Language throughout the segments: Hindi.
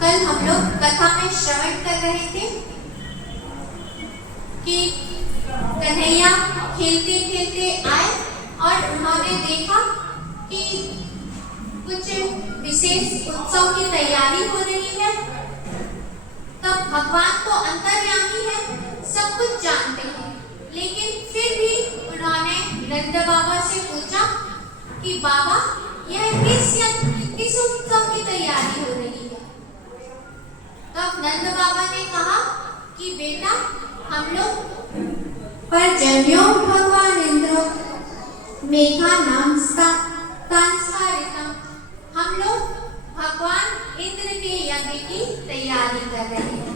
कल हम लोग कथा में श्रवण कर रहे थे कि कन्हैया खेलते खेलते आए और उन्होंने देखा कि कुछ विशेष उत्सव की तैयारी हो रही है। तब भगवान तो अंतर्यामी है, सब कुछ जानते हैं, लेकिन फिर भी उन्होंने नंद बाबा से पूछा कि बाबा यह किस उत्सव की तैयारी हो रही है। तब नंद बाबा ने कहा कि बेटा हम लोग पर्जन्यो भगवान इंद्र मेघा नाम हम लोग भगवान इंद्र के यज्ञ की तैयारी कर रहे हैं,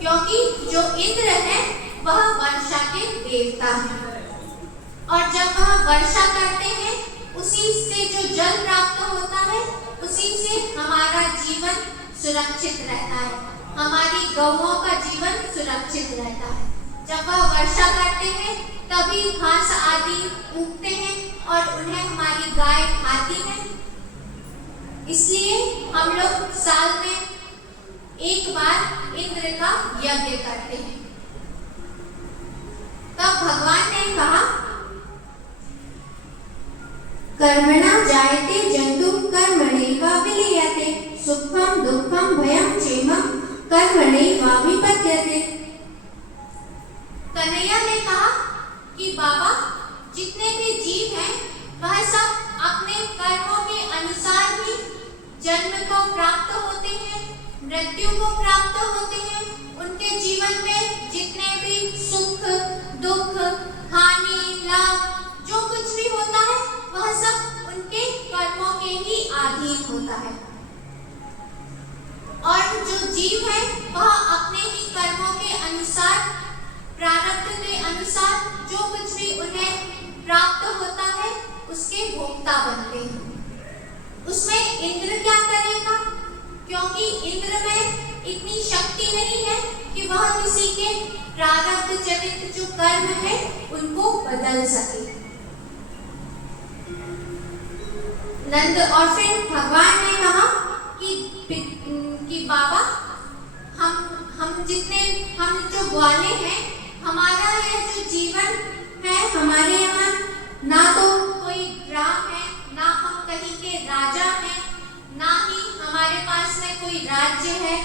क्योंकि जो इंद्र है वह वर्षा के देवता है और जब वह वर्षा करते हैं उसी से जो जल प्राप्त होता है उसी से हमारा जीवन सुरक्षित रहता है, हमारी गौओं का जीवन सुरक्षित रहता है। जब वह वर्षा करते हैं तभी घास आदि उगते हैं और उन्हें हमारी गाय खाती है। इसलिए हम लोग साल में एक बार इंद्र का यज्ञ करते हैं। तब भगवान ने कहा कर्मणा जायते जंतु कर्मणैव विलीयते सुखम दुखम भयम क्षेमम कर्मणैव विपद्यते। कन्हैया ने कहा कि बाबा जितने भी जीव हैं वह सब अपने कर्मों के अनुसार ही जन्म को प्राप्त होते हैं, मृत्यु को प्राप्त होते हैं। उनके जीवन में जितने भी सुख दुख हानि लाभ जो कुछ भी होता है वह सब उनके कर्मों के ही अधीन होता है और जो जीव है वह अपने ही कर्मों के अनुसार प्रारब्ध के अनुसार जो कुछ भी उन्हें प्राप्त होता है उसके भोक्ता बनते हैं। उसमें इंद्र क्या करेगा, क्योंकि इंद्र में इतनी शक्ति नहीं है कि वह किसी के प्रारब्ध जनित जो कर्म है उनको बदल सके। नंद और फिर भगवान ने कहा कि बाबा हम जो ग्वाले हैं हमारा यह जो जीवन है हमारे यहाँ ना तो कोई ग्राम है, ना हम कहीं के राजा हैं, ना ही हमारे पास में कोई राज्य है।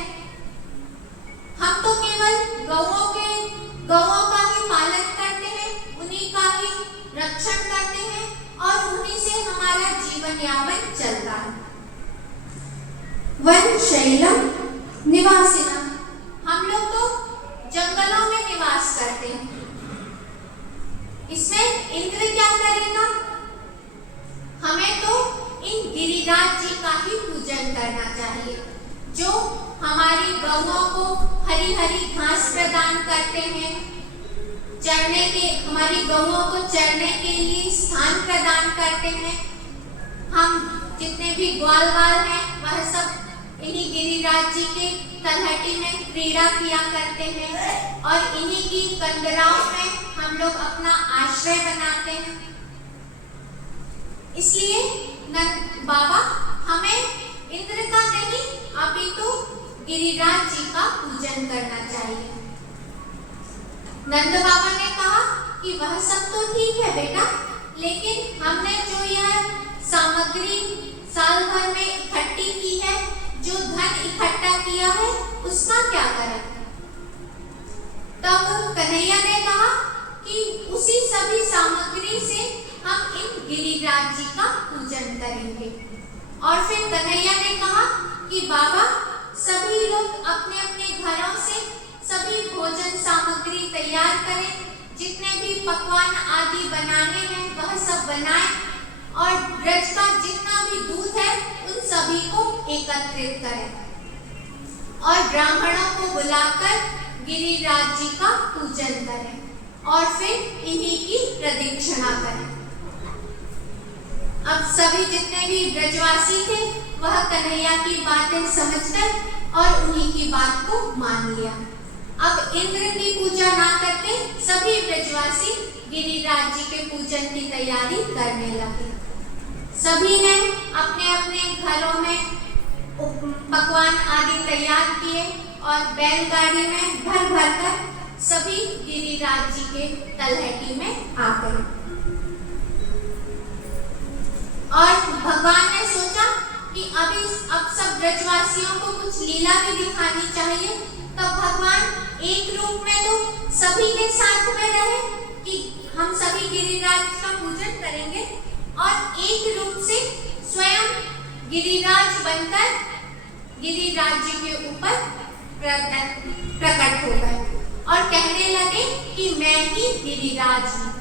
हम तो केवल गौओं का ही पालन करते हैं, उन्हीं का ही रक्षण करते हैं और उन्हीं से हमारा जीवन यापन चलता है। वन शैलम निवासिना हम लोग तो जंगलों में निवास करते हैं। इसमें इंद्र क्या करेगा, हमें तो इन गिरिराज जी का ही पूजन करना चाहिए जो हमारी गौओं को हरी हरी घास प्रदान करते हैं, हमारी गौओं को चरने के लिए स्थान प्रदान करते हैं। हम जितने भी ग्वाल हैं वह सब इन्हीं गिरिराज जी के तलहटी में क्रीड़ा किया करते हैं और इन्हीं की कंदराओं में हम लोग अपना आश्रय बनाते हैं। इसलिए बाबा हमें इंद्र का नहीं अपितु गिरिराज जी का पूजन करना चाहिए। नंद बाबा ने कहा कि वह सब तो ठीक है बेटा, लेकिन हमने जो यह सामग्री साल भर में इकट्ठी की है, जो धन इकट्ठा किया है उसका क्या करें। तब कन्हैया ने कहा कि उसी सभी सामग्री से हम इन गिरिराज जी का पूजन करेंगे। और फिर कन्हैया ने कहा कि बाबा सभी लोग अपने अपने घरों से सभी भोजन सामग्री तैयार करें, जितने भी पकवान आदि बनाने हैं वह सब बनाएं और ब्रज का जितना भी दूध है उन सभी को एकत्रित करें और ब्राह्मणों को बुलाकर गिरिराज जी का पूजन करें और फिर इन्हीं की प्रदक्षिणा करें। अब सभी जितने भी ब्रजवासी थे वह कन्हैया की बातें समझकर और उन्हीं की बात को मान लिया। अब इंद्र की पूजा ना करके सभी ब्रजवासी गिरिराज जी के पूजन की तैयारी करने लगे। सभी ने अपने अपने घरों में पकवान आदि तैयार किए और बैलगाड़ी में भर भर कर सभी गिरिराज जी के तलहटी में आ गए। और भगवान ने सोचा कि अब सब ब्रजवासियों को कुछ लीला भी दिखानी चाहिए। तब भगवान एक रूप में तो सभी के साथ में रहे कि हम सभी गिरिराज का पूजन करेंगे और एक रूप से स्वयं गिरिराज बनकर गिरिराज जी के ऊपर प्रकट हो गए और कहने लगे कि मैं ही गिरिराज हूँ।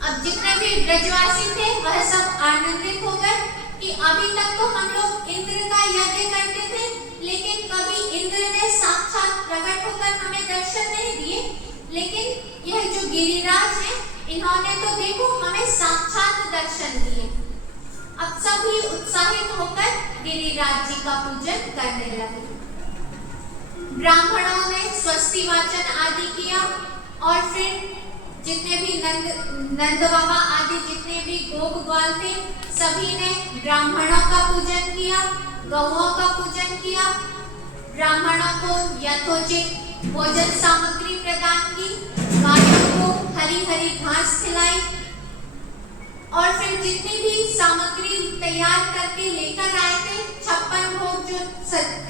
अब जितने भी ब्रजवासी थे वह सब आनंदित हो गए कि अभी तक तो हम लोग इंद्र का यज्ञ करते थे, लेकिन कभी इंद्र ने साक्षात प्रकट होकर हमें दर्शन नहीं दिए, लेकिन यह जो गिरिराज है इन्होंने तो देखो हमें साक्षात दर्शन दिए। अब सभी उत्साहित होकर गिरिराज जी का पूजन करने लगे। ब्राह्मणों ने स्वस्ति वाचन आदि किया और फिर जितने भी नंद बाबा आदि जितने भी गोप ग्वाल थे सभी ने ब्राह्मणों का पूजन किया, गौओं का पूजन किया, ब्राह्मणों को यथोचित भोजन सामग्री प्रदान की, गायों को हरी हरी घास खिलाई और फिर जितनी भी सामग्री तैयार करके लेकर आए थे, 56 भोग जो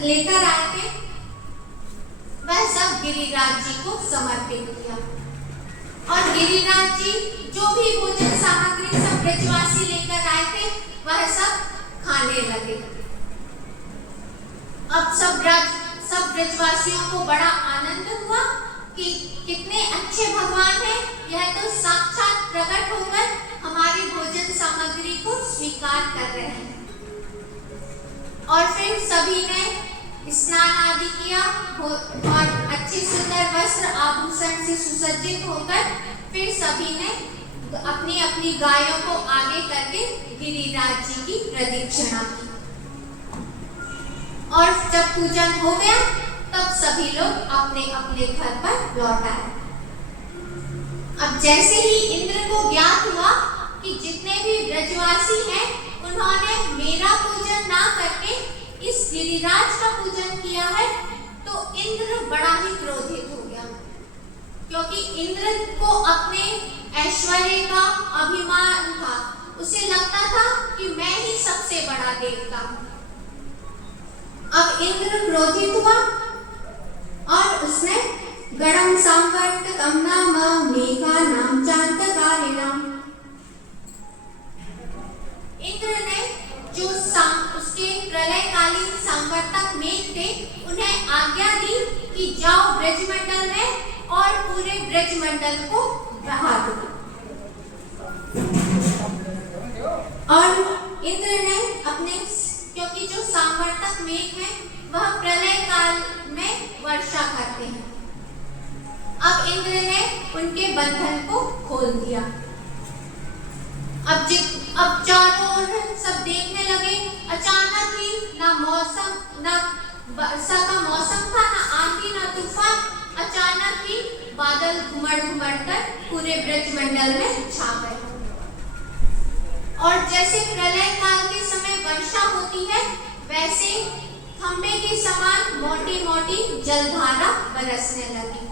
लेकर आए थे वह सब गिरिराज जी को समर्पित किया और गिरिराज जी जो भी भोजन सामग्री सब ब्रजवासी लेकर आए थे वह सब खाने लगे। अब सब ब्रजवासियों को बड़ा आनंद हुआ कि कितने अच्छे भगवान हैं, यह तो साक्षात प्रकट होकर हमारी भोजन सामग्री को स्वीकार कर रहे हैं। और फिर सभी ने स्नान आदि किया और अच्छे सुंदर वस्त्र आभूषण से सुसज्जित होकर फिर सभी ने अपनी अपनी गायों को आगे करके गिरिराज जी की प्रदक्षिणा की और जब पूजन हो गया तब सभी लोग अपने अपने घर पर लौट आए। अब जैसे ही इंद्र को ज्ञात हुआ कि जितने भी ब्रजवासी हैं उन्होंने मेरा पूजन ना करके इस गिरिराज का पूजन किया है, तो इंद्र बड़ा ही क्रोधित हो गया, क्योंकि इंद्र को अपने ऐश्वर्य का अभिमान था। उसे लगता था कि मैं ही सबसे बड़ा देवता हूँ। अब इंद्र क्रोधित हुआ और उसने गणम संवर्तकम नाम मेघानां चांतकारिणाम, इंद्र ने जो उसके प्रलयकालीन संवर्तक मेघ थे उन्हें आज्ञा दी कि जाओ ब्रजमंडल में और पूरे ब्रजमंडल को बहा दो। और इंद्र ने अपने, क्योंकि जो संवर्तक मेघ है वह प्रलय काल में वर्षा करते हैं, अब इंद्र ने उनके बंधन को खोल दिया। अब चारों ओर सब देखने लगे, अचानक ही ना वर्षा का मौसम था, ना आंधी ना तूफान, अचानक ही बादल घुमड़ घुमड़ कर पूरे ब्रजमंडल में छा गए। और जैसे प्रलय काल के समय वर्षा होती है वैसे खंबे के समान मोटी मोटी जलधारा बरसने लगी।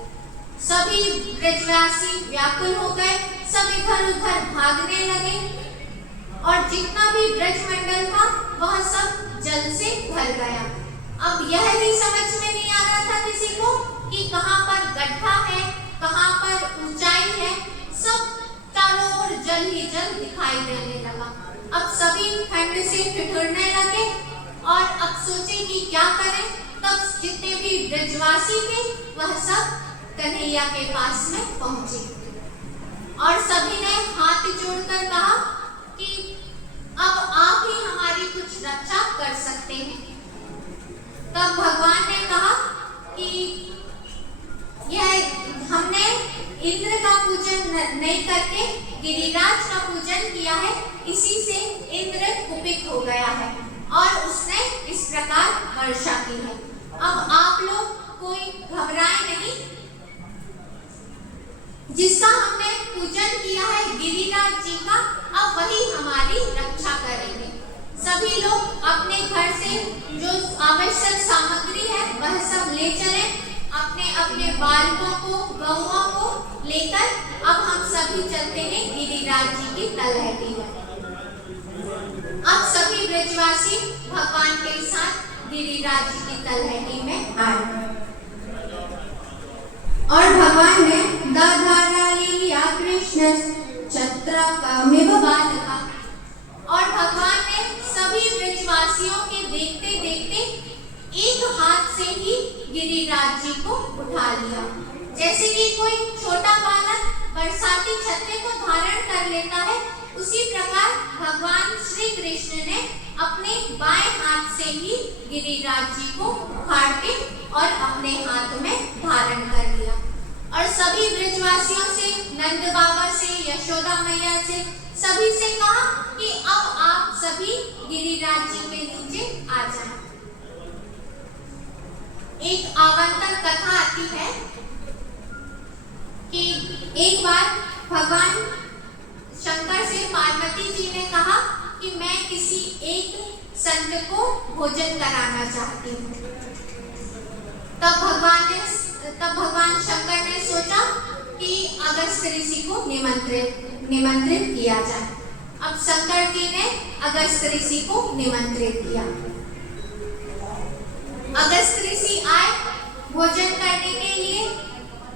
सभी ब्रजवासी व्याकुल हो गए, सब इधर उधर भागने लगे और जितना भी ब्रजमंडल था वह सब जल से भर गया। अब यह भी समझ में नहीं आ रहा था किसी को कि कहाँ पर गड्ढा है, कहाँ पर ऊंचाई है, सब चारों ओर जल ही जल दिखाई देने लगा। अब सभी ठंड से ठिठुरने लगे और अब सोचे कि क्या करें। तब जितने भी ब्रजवासी थे वह सब कन्हैया के पास में पहुंचे और सभी ने हाथ जोड़कर कहा कि अब आप ही हमारी कुछ रक्षा कर सकते हैं। तब भगवान ने कहा कि यह हमने इंद्र का पूजन नहीं करके गिरिराज का पूजन किया है, इसी से इंद्र कुपित हो गया है और उसने इस प्रकार वर्षा की है। अब आप लोग कोई घबराए नहीं, जिसका हमने पूजन किया है गिरिराज जी का, अब वही हमारी रक्षा करेंगे। सभी लोग अपने घर से जो आवश्यक सामग्री है वह सब ले चले, अपने अपने बालकों को, गौओं को लेकर अब हम सभी चलते हैं गिरिराज जी की तलहटी में। अब सभी ब्रजवासी भगवान के साथ गिरिराज जी की तलहटी में आए और भगवान ने दधारालिया कृष्ण छत्रकमिव बालका, और भगवान ने सभी ब्रजवासियों के देखते देखते एक हाथ से ही गिरिराज जी को उठा लिया। जैसे कि कोई छोटा बालक बरसाती छत्ते को धारण कर लेता है, उसी प्रकार भगवान श्री कृष्ण ने अपने बाएं हाथ से ही गिरिराज जी को उखाड़ के और अपने हाथ में धारण कर लिया और सभी ब्रजवासियों से, नंद बाबा से, यशोदा मैया से, सभी से कहा कि अब आप सभी गिरिराज जी के नीचे आ जाएं। एक आवर्तन कथा आती है कि एक बार भगवान शंकर से पार्वती जी ने कहा कि मैं किसी एक संत को भोजन कराना चाहती हूँ। तब भगवान शंकर ने सोचा कि अगस्त ऋषि को निमंत्रित किया जाए। अब शंकर जी ने अगस्त ऋषि को निमंत्रित किया। अगस्त ऋषि आए भोजन करने के लिए।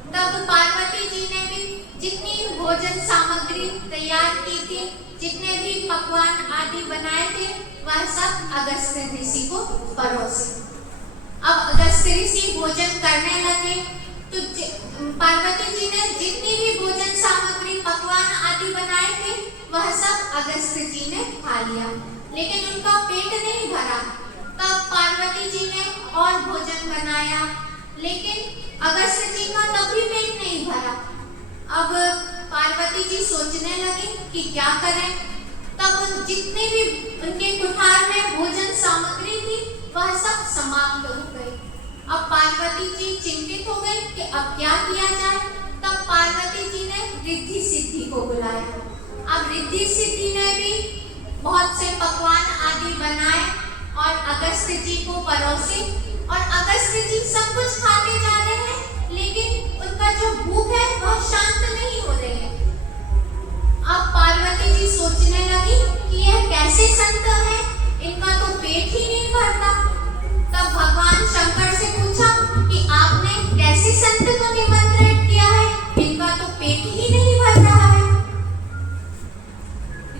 तब पार्वती जी ने भी जितनी भोजन सामग्री तैयार की थी, जितने भी पकवान आदि बनाए थे, वह सब अगस्त ऋषि को परोसे। अब अगस्त ऋषि भोजन करने लगे तो पार्वती जी ने जितनी भी भोजन सामग्री पकवान आदि बनाए थे वह सब अगस्त जी ने खा लिया, लेकिन उनका पेट नहीं भरा। तब पार्वती जी ने और भोजन बनाया, लेकिन अगस्त जी का तब भी पेट नहीं भरा। अब पार्वती जी सोचने लगी कि क्या करें। तब जितने भी उनके कुठार में भोजन सामग्री थी वह सब समाप्त हो गई। अब पार्वती जी चिंतित हो गई कि अब क्या किया जाए। तब पार्वती जी ने रिद्धि सिद्धि को बुलाया। अब रिद्धि सिद्धि ने भी बहुत से पकवान आदि बनाए और अगस्त जी को परोसे, और अगस्त जी सब कुछ खाते जा रहे हैं, लेकिन उनका जो भूख है वह शांत नहीं हो रही है। अब पार्वती जी सोचने लगी कि यह कैसे संत है, इनका तो पेट ही नहीं भरता। तब भगवान शंकर से पूछा कि आपने कैसे संत को निमंत्रित किया है, इनका तो पेट ही नहीं भर रहा है।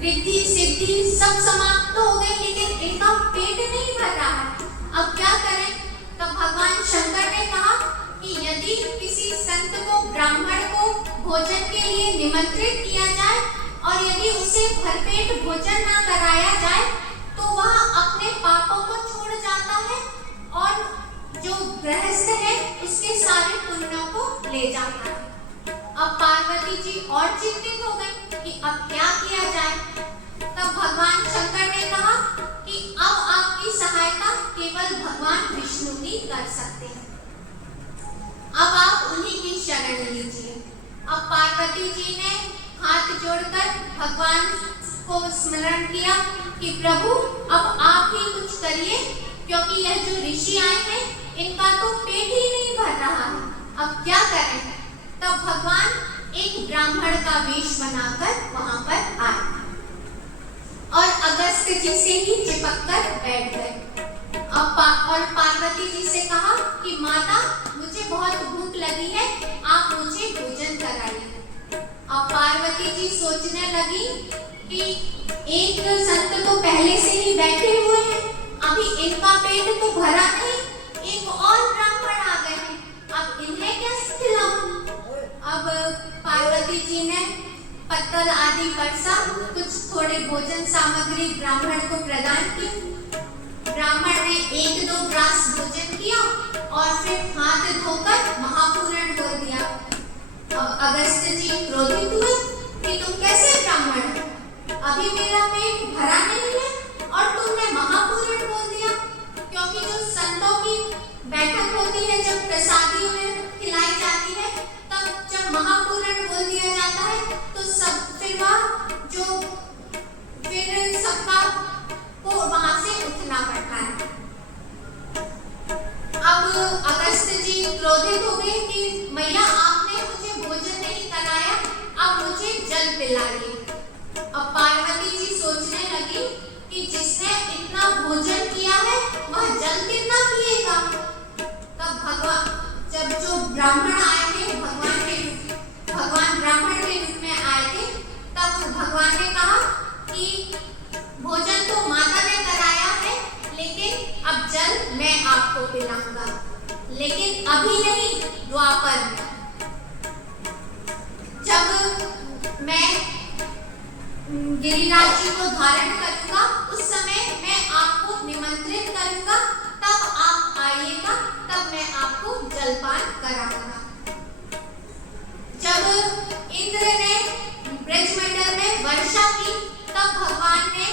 रिद्धि सिद्धि सब समाप्त हो गई, लेकिन इनका पेट नहीं भर रहा है। अब क्या करें। तब भगवान शंकर ने कहा कि यदि किसी संत को, ब्राह्मण को भोजन के लिए निमंत्रित किया जाए और यदि उसे भरपेट भोजन ना कराया जाए तो वह अपने पापों को छोड़ जाता है और जो गृहस्थ है उसके सारे पुण्यों को ले जाता है। अब पार्वती जी और चिंतित हो गई कि अब क्या किया जाए। तब भगवान शंकर ने कहा कि अब आपकी सहायता केवल भगवान विष्णु ही कर सकते हैं, अब आप उन्हीं की शरण लीजिए। अब पार्वती जी ने हाथ जोड़कर भगवान को स्मरण किया कि प्रभु अब आप ही कुछ करिए, क्योंकि यह जो ऋषि आए हैं इनका तो पेट ही नहीं भर रहा है, अब क्या करें। तब भगवान एक ब्राह्मण का वेश बनाकर वहां पर आए और अगस्त जी से ही चिपक कर बैठ गए। और पार्वती जी से कहा कि माता मुझे बहुत भूख लगी है, आप मुझे भोजन कराइए। अब पार्वती जी सोचने लगी कि एक संत तो पहले से ही बैठे हुए हैं, अभी इनका पेट तो भरा नहीं, एक और ब्राह्मण आ गए हैं, अब इन्हें क्या खिलाऊं। पार्वती जी ने पत्तल आदि परसा, कुछ थोड़े भोजन सामग्री ब्राह्मण को प्रदान की। ब्राह्मण ने 1-2 ग्रास भोजन किया और फिर हाथ धोकर महापूरण बोल दिया। अब अगस्त जी क्रोधित हुए कि तुम कैसे ब्राह्मण हो, अभी मेरा पेट भरा नहीं है और तुमने महापूरण बोल दिया। क्योंकि जो संतों की बैठक होती है, जब प्रसादी उन्हें खिलाई जाती है, तब जब महापूरण बोल दिया जाता है तो सब फिर सबका को वहां से उठना पड़ता है। अब अगस्त जी क्रोधित हो गए कि मैया आपने मुझे भोजन नहीं कराया, अब मुझे जल पिलाइए। अब पार्वती जी सोचने लगी कि जिसने इतना भोजन किया है वह जल कितना पिएगा। तब जब जो ब्राह्मण आए थे, भगवान ब्राह्मण के रूप में आए थे, तब भगवान ने कहा कि भोजन तो माता ने कराया है, लेकिन अब जल मैं आपको पिलाऊंगा, लेकिन अभी नहीं, द्वापर में। जब मैं गिरिराज जी को धारण करूंगा, उस समय मैं आपको निमंत्रित करूंगा, तब आप आइएगा, तब मैं आपको जलपान कराऊंगा। जब इंद्र ने ब्रजमंडल में वर्षा की, तब भगवान ने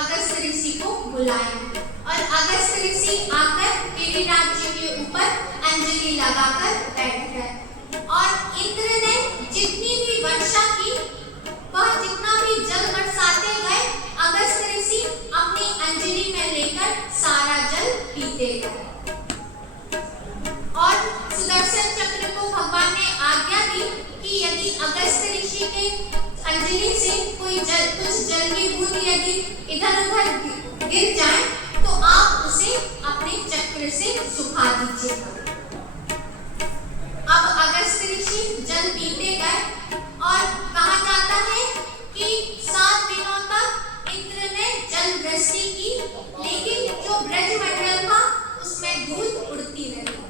अगस्त ऋषि को बुलाया और अगस्त ऋषि आकर गिरिराज जी के ऊपर अंजलि लगाकर बैठ गए। और इंद्र ने जितनी भी वर्षा की, वह जितना भी जल बरसाते गए, अगस्त ऋषि अपनी अंजलि में लेकर सारा जल पीते गए। और सुदर्शन चक्र को भगवान ने आज्ञा दी कि यदि अगस्त ऋषि के अंजलि से कुछ जल की बूंद यदि इधर-उधर गिर जाए तो आप उसे अपने चक्र से सुखा दीजिए। अब अगस्त ऋषि जल पीते गए और कहा जाता है कि 7 दिनों तक इंद्र ने जल वृष्टि की, लेकिन जो ब्रजमंडल था उसमें धूल उड़ती रही।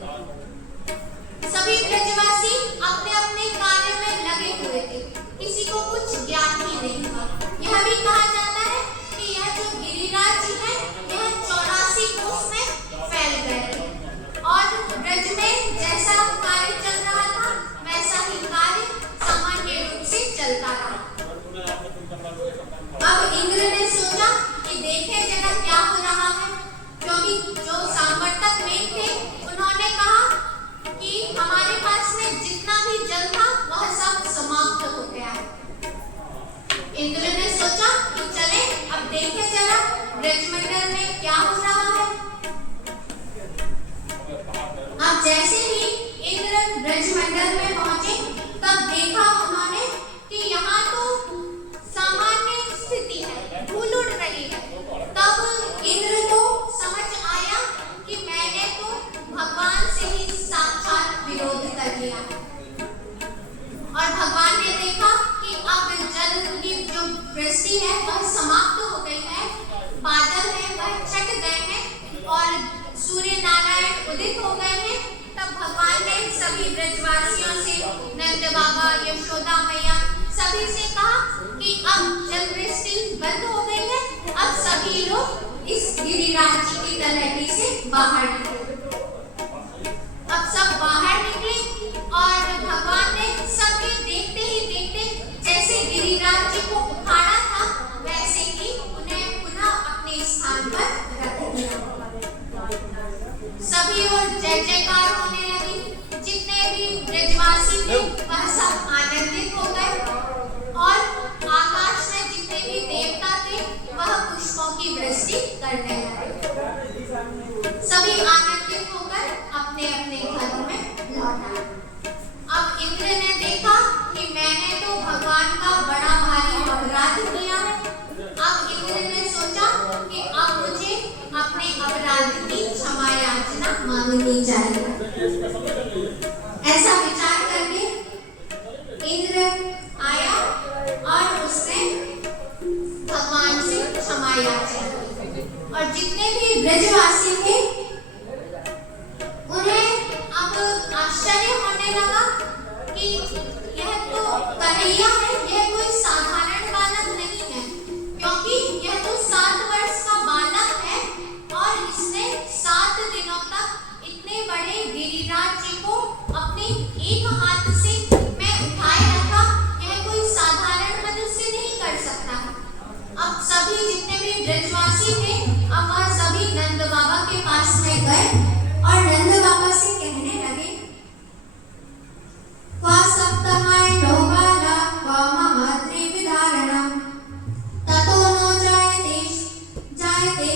सभी ब्रजवासी अपने अपने कार्य में लगे हुए थे, किसी को कुछ ज्ञान ही नहीं था। यह भी कहा जाता है कि यह जो गिरिराज जी है, यह 84 कोस में फैल गए और ब्रज में जैसा कार्य चल रहा था, वैसा ही कार्य सामान्य रूप से चलता रहा। अब इंद्र ने सोचा कि देखें जरा क्या हो रहा है, क्योंकि जो सांवर्तक मेघ थे, उन्होंने कहा कि हमारे पास में जितना भी जल था वह सब समाप्त हो गया है। इंद्र ने सोचा कि चले अब देखें जरा ब्रजमंडल में क्या हो रहा है। अब जैसे ही इंद्र ब्रजमंडल में पहुंचे, तब देखा उन्होंने कि यहाँ तो सामान्य स्थिति है, धूल उड़ रही है। तब इंद्र को समझ आया कि मैंने तो भगवान से ही साक्षात विरोध कर लिया। और भगवान ने देखा कि अब जल की जो वृष्टि है वह समाप्त हो गई है, बादल है वह छट गए हैं और सूर्य नारायण उदित हो गए हैं। तब भगवान ने सभी ब्रजवासियों से, नंद बाबा, यशोदा मैया, सभी से कहा कि अब जल वृष्टि बंद हो गई है, अब सभी लोग इस गिरिराज जी की तलहटी से बाहर निकले। अब सब बाहर निकले और भगवान ने सबके देखते ही देखते जैसे गिरिराज जी को उठाड़ा था, वैसे ही उन्हें पुनः अपने स्थान पर रख दिया। सभी और जय जयकार होने लगी। जितने भी ब्रजवासी थे वह सब आनंदित हो गए और आकाश में जितने भी देवता थे वह पुष्पों की वृष्टि करने लगे। सभी आनंदित होकर अपने अपने घरों में लौट आए। अब इंद्र ने देखा कि मैंने तो भगवान का बड़ा भारी अपराध किया है। अब इंद्र ने सोचा कि अब मुझे अपने अपराध की क्षमा याचना मांगनी चाहिए। ऐसा विचार करके इंद्र आया और उसने भगवान से क्षमा याचना की। और जितने भी ब्रजवासी थे उन्हें अब आश्चर्य होने लगा कि यह तो कन्हैया है यह कोई साधारण बालक नहीं है, क्योंकि यह तो 7 वर्ष का बालक है और इसने 7 दिनों तक इतने बड़े गिरिराज जी को अपने एक हाथ से मैं उठाए रखा। यह कोई साधारण मनुष्य नहीं कर सकता। अब सभी जितने भी ब्रजवासी थे, अब वह सभी नंद बाबा के पास में गए और नंद बाबा से कहने लगे, क्वा सप्तहाय नो बाला क्वा महात्रिविधारणम ततो नो जायते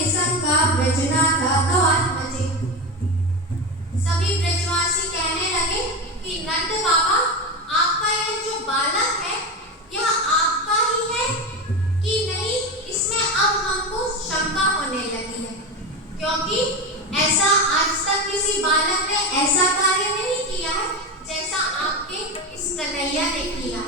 शंका ब्रजनाथ तवात्मजे। सभी ब्रजवासी कहने लगे कि नंद बाबा, आपका यह जो बालक है यह आपका ही है कि नहीं, इसमें अब हमको शंका होने लगी है, क्योंकि ऐसा आज तक किसी बालक ने ऐसा कार्य नहीं किया है जैसा आपके इस कन्हैया ने किया।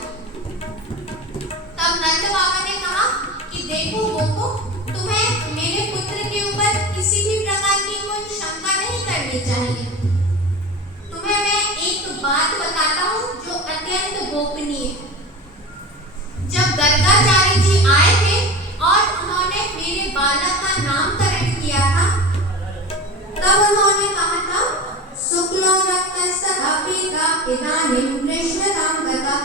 तब नंद बाबा ने कहा कि देखो गोपो, तुम्हें मेरे पुत्र के ऊपर किसी भी प्रकार की कोई शंका नहीं करनी चाहिए। तुम्हें मैं एक बात बताता हूँ जो अत्यंत गोपनीय है। जब गर्गाचार्य जी आए थे और उन्होंने मेरे बालक का नामकरण किया था, तब उन्होंने कहा था, शुक्लो रक्तस्तथा पीता इदानीं कृष्णतां गता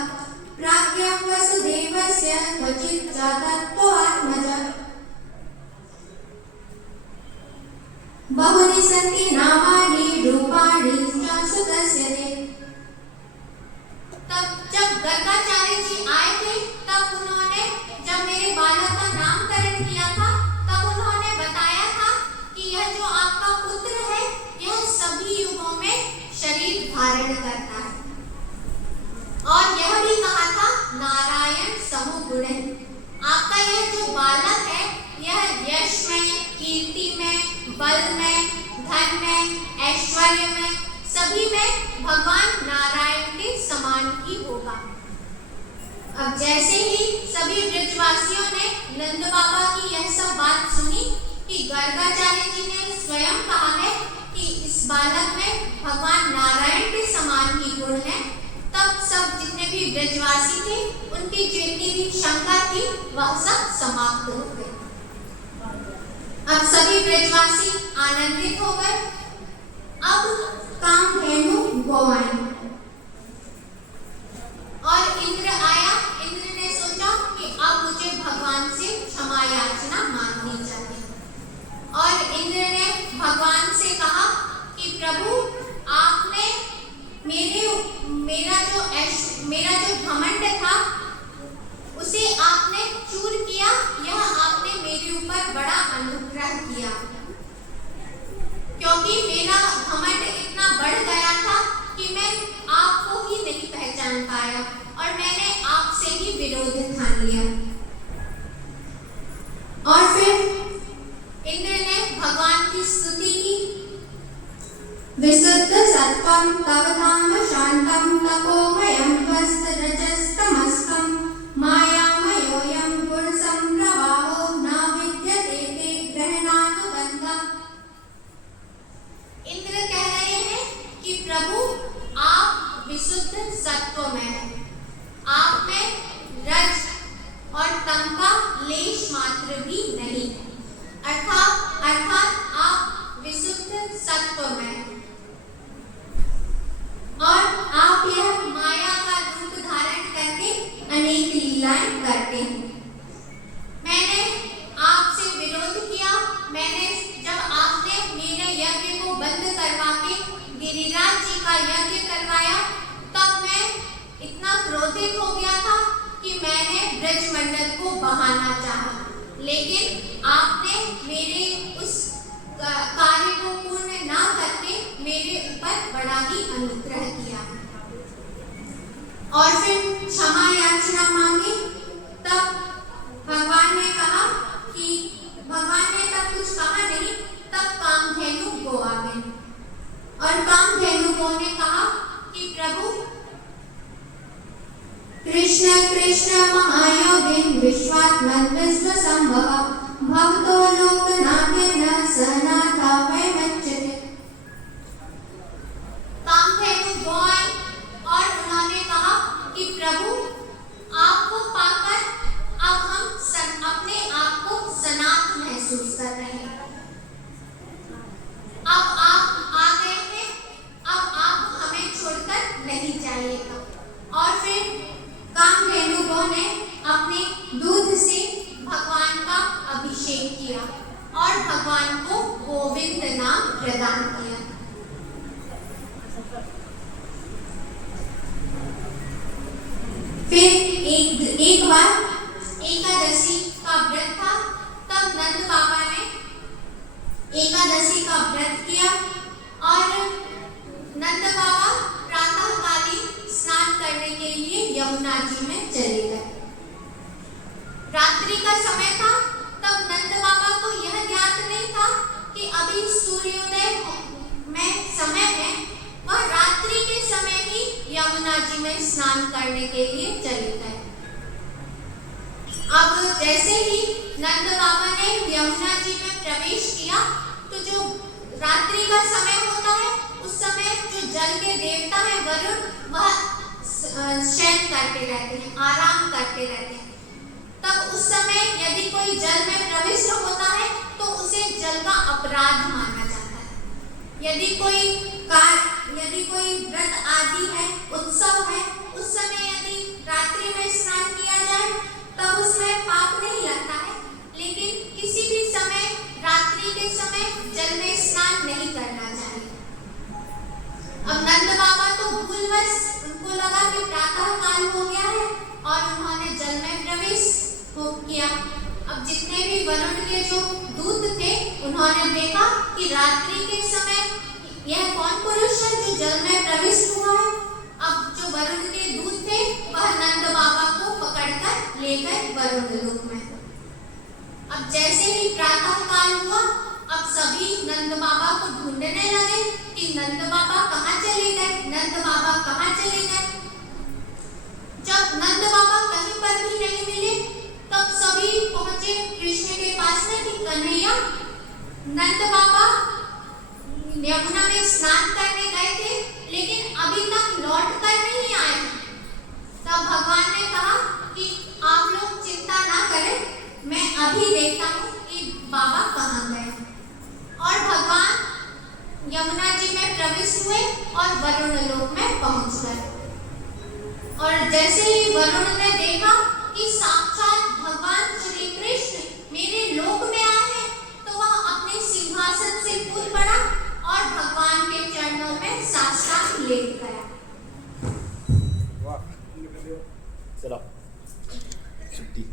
प्राज्ञः वसुदेवस्य क्वचित् जातत्तो आत्मजा बहुनि सन्ति नामानि रूपाणि च सुतस्य ते। तब जब गर्गाचार्य जी आए थे, तब उन्होंने जब मेरे बालक का नामकरण किया था, तब उन्होंने बताया था कि यह जो आपका पुत्र है यह सभी युगों में शरीर धारण करता है, और यह भी कहा था नारायण समुगुण है। आपका यह जो बालक है यह यश में, कीर्ति में, बल में, धन में, ऐश्वर्य में, सभी में भगवान नारायण के समान ही होगा। अब जैसे ही सभी ब्रजवासियों ने नंद बाबा की यह सब बात सुनी कि गर्गाचार्य जी ने स्वयं कहा है कि इस बालक में भगवान नारायण के समान ही गुण है, तब सब जितने भी ब्रजवासी थे उनकी जितनी भी शंका थी वह सब समाप्त हो गई। अब सभी ब्रजवासी आनंदित हो गए। अब कामधेनु गोवाई और इंद्र आया। इंद्र ने सोचा कि अब मुझे भगवान से क्षमा याचना मांगनी चाहिए, और इंद्र ने भगवान से कहा कि प्रभु, आपने मेरा जो घमंड था उसे आपने चूर किया। यह आपने मेरे ऊपर बड़ा अनुग्रह किया, क्योंकि मेरा घमंड इतना बढ़ गया था कि मैं आपको ही नहीं पहचान पाया और मैंने आपसे ही विरोध ठान लिया। और फिर इंद्र ने भगवान की स्तुति की। विशुद्ध सत्वं तव धाम शांतं तपोमयं त्वस्तरजस्तमस्तं मायामयोऽयं पुरुषंप्रवाहो न विद्यते ते ग्रहणानुबन्धः। इंद्र कह रहे हैं कि प्रभु, आप विशुद्ध सत्व में हैं, आप में रज और तम का लेश मात्र भी नहीं, अर्थात आप विशुद्ध सत्व में हैं और आप यह माया का रूप धारण करके अनेक लीलाएं करते हैं। मैंने आपसे विरोध किया। जब आपने मेरे यज्ञ को बंद करवा के गिरिराज जी का यज्ञ करवाया, तब मैं इतना क्रोधित हो गया था कि मैंने ब्रजमंडल को बहाना चाहा, लेकिन आपने मेरे उस कार्य को पूर्ण ना करके मेरे ऊपर बड़ा ही अनुग्रह किया और फिर क्षमा याचना मांगी। तब भगवान ने कहा कि भगवान ने तब कुछ कहा नहीं, तब कामधेनु गो आ गए और कामधेनु गो ने कहा कि प्रभु, कृष्ण कृष्ण महायोगिन विश्वात्मन विश्वसंभव भक्तो लोकनाथेन सनाथा वैमच्यते। कामधेनु गो आए और उन्होंने कहा कि प्रभु, जाइएगा। और फिर कामधेनु गौ ने अपने दूध से भगवान का अभिषेक किया और भगवान को गोविंद नाम प्रदान किया। फिर एक बार एकादशी का व्रत था, तब नंद बाबा ने एकादशी का व्रत किया और नंद बाबा प्रातःकालीन स्नान करने के लिए यमुना जी में चले गए। रात्रि का समय था, तब नंद बाबा को यह ज्ञात नहीं था कि अभी सूर्योदय में समय है। वह रात्रि के समय ही यमुना जी में स्नान करने के लिए चले गए। अब जैसे ही नंद बाबा ने यमुना जी में प्रवेश किया, तो जो रात्रि का समय होता है, उस समय जो जल के देवता है वरुण, वह शयन करते रहते हैं, आराम करते रहते हैं। तब उस समय यदि कोई जल में प्रविष्ट होता है तो उसे जल का अपराध माना जाता है। यदि कोई व्रत आदि है, उत्सव है, उस समय यदि रात्रि में स्नान किया जाए तब उसमें पाप नहीं लगता है, लेकिन किसी भी समय रात्रि के समय जल में स्नान नहीं करना चाहिए। अब नंद बाबा तो भूलवश उनको लगा कि प्रातः काल हो गया है और उन्होंने जल में प्रवेश किया। अब जितने भी वरुण के जो दूत थे, उन्होंने देखा कि रात्रि के समय यह कौन पुरुष है जो जल में प्रविष्ट हुआ है। अब जो वरुण के दूत थे, वह नंद बाबा को पकड़कर ले गए वरुण लोक में। अब जैसे ही प्रातः काल हुआ, अब सभी नंद बाबा को ढूंढने लगे कि नंद बाबा कहाँ चले गए, नंद बाबा कहाँ चले गए। जब नंद बाबा कहीं पर भी नहीं मिले, तब सभी पहुंचे कृष्ण के पास में कि कन्हैया, नंद बाबा यमुना में स्नान करने गए थे, लेकिन अभी तक लौट कर नहीं आए। तब भगवान ने कहा कि आप लोग चिंता ना करें, मैं अभी देखता हूँ कि बाबा कहाँ गए। और भगवान यमुना जी में प्रविष्ट हुए और वरुण लोक में पहुंच गए। और जैसे ही वरुण ने देखा कि साक्षात भगवान श्री कृष्ण मेरे लोक में आए हैं, तो वह अपने सिंहासन से कूद पड़ा और भगवान के चरणों में साष्टांग लेट गया। चलो छुट्टी।